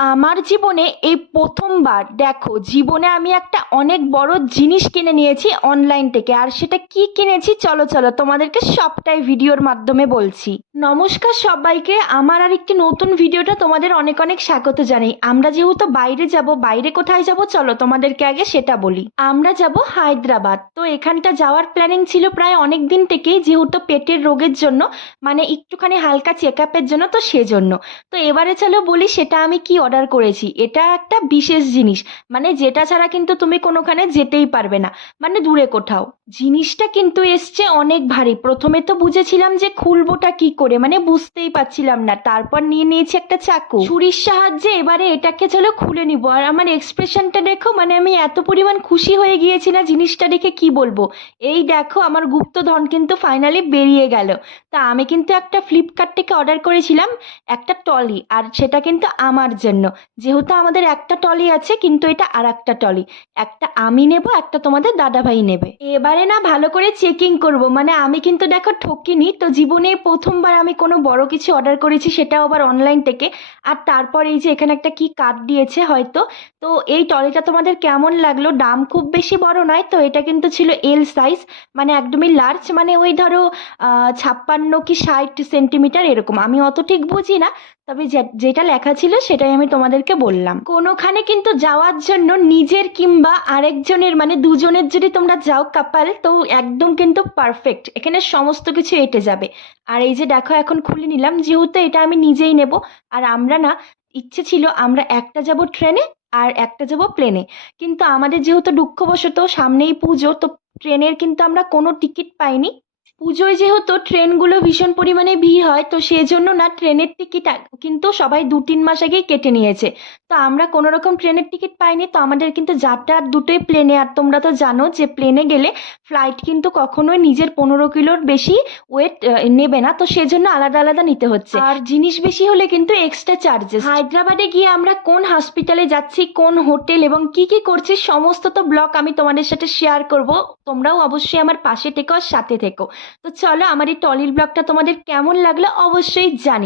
আমার জীবনে এই প্রথমবার, দেখো, জীবনে আমি একটা অনেক বড় জিনিস কিনে নিয়েছি অনলাইন থেকে। আর সেটা কি কিনেছি? চলো চলো, তোমাদেরকে সবটাই ভিডিওর মাধ্যমে বলছি। নমস্কার সবাইকে, আমার আর একটি নতুন ভিডিওটা তোমাদের অনেক অনেক স্বাগত জানাই। আমরা যেহেতু বাইরে যাব, বাইরে কোথায় যাব? চলো, তোমাদেরকে আগে সেটা বলি। আমরা যাব হায়দ্রাবাদ। তো এখানটা যাওয়ার প্ল্যানিং ছিল প্রায় অনেক দিন থেকেই, যেহেতু পেটের রোগের জন্য মানে একটুখানি হালকা চেক জন্য, তো সেজন্য। তো এবারে চলো বলি, সেটা আমি কি অর্ডার করেছি। এটা একটা বিশেষ জিনিস। মানে যেটা ছাড়া কিন্তু তুমি কোনোখানে যেতেই পারবে না। মানে দূরে কোথাও। জিনিসটা কিন্তু এসছে অনেক ভারী। প্রথমে তো বুঝেছিলাম যে খুলবোটা কি করে। মানে বুঝতেই পারছিলাম না। তারপর নিয়ে নিয়েছি একটা চাকু। ছুরির সাহায্যে এবারে এটাকে চলো খুলে নিব। আর আমার এক্সপ্রেশনটা দেখো মানে আমি এত পরিমাণ খুশি হয়ে গিয়েছি না জিনিসটা দেখে কি বলব? এই দেখো, আমার গুপ্তধন কিন্তু ফাইনালি বেরিয়ে গেল। তা আমি কিন্তু একটা ফ্লিপকার্ট থেকে অর্ডার করেছিলাম একটা টলি। আর সেটা কিন্তু আমার জন্য। যেহেতু আমাদের একটা টলি আছে, কিন্তু এটা আর একটা টলি একটা আমি নেব, একটা তোমাদের দাদাভাই নেবে। এবারে না, ভালো করে চেকিং করব। মানে আমি কিন্তু দেখো ঠকিনি, তো জীবনে প্রথমবার আমি কোনো বড় কিছু অর্ডার করেছি, সেটাও আবার অনলাইন থেকে। আর তারপর এই যে এখানে একটা কি কার্ড দিয়েছে হয়তো। তো এই টলিটা তোমাদের কেমন লাগল? দাম খুব বেশি বড় নয়, তো এটা কিন্তু ছিল এল সাইজ মানে একদমই লার্জ মানে ওই ধরো ছাপ্পান্ন কি ষাট সেন্টিমিটার এরকম। আমি অত ঠিক বুঝি না, তবে যেটা লেখা ছিল সেটাই আমি তোমাদেরকে বললাম। কোনোখানে কিন্তু যাওয়ার জন্য নিজের কিংবা আরেকজনের মানে দুজনের যদি তোমরা যাও কাপাল তো একদম কিন্তু পারফেক্ট এখানে সমস্ত কিছু এঁটে যাবে। আর এই যে দেখো, এখন খুলে নিলাম। যেহেতু এটা আমি নিজেই নেব, আর আমরা না, ইচ্ছে ছিল আমরা একটা যাব ট্রেনে আর একটা যাব প্লেনে। কিন্তু আমাদের যেহেতু দুঃখবশত সামনেই পুজো, তো ট্রেনের কিন্তু আমরা কোনো টিকিট পাইনি। পুজোয় যেহেতু ট্রেনগুলো ভীষণ পরিমাণে ভিড় হয় তো সেজন্য না ট্রেনের টিকিট কিন্তু সবাই দু তিন মাস আগেই কেটে নিয়েছে। তো আমরা কোনো রকম ট্রেনের টিকিট পাইনি তো আমাদের কিন্তু যাত্রা আর দুটোই প্লেনে। আর তোমরা তো জানো যে প্লেনে গেলে ফ্লাইট কিন্তু কখনোই নিজের পনেরো কিলোর বেশি ওয়েট নেবে না তো সেজন্য আলাদা আলাদা নিতে হচ্ছে। আর জিনিস বেশি হলে কিন্তু এক্সট্রা চার্জেস। হায়দ্রাবাদে গিয়ে আমরা কোন হসপিটালে যাচ্ছি কোন হোটেল এবং কি কি করছি সমস্ত তো ব্লগ আমি তোমাদের সাথে শেয়ার করব। তোমরাও অবশ্যই আমার পাশে থেকো আর সাথে থেকো। তো চলো আমার এই টলির ব্লগটা তোমাদের কেমন লাগল অবশ্যই জানি।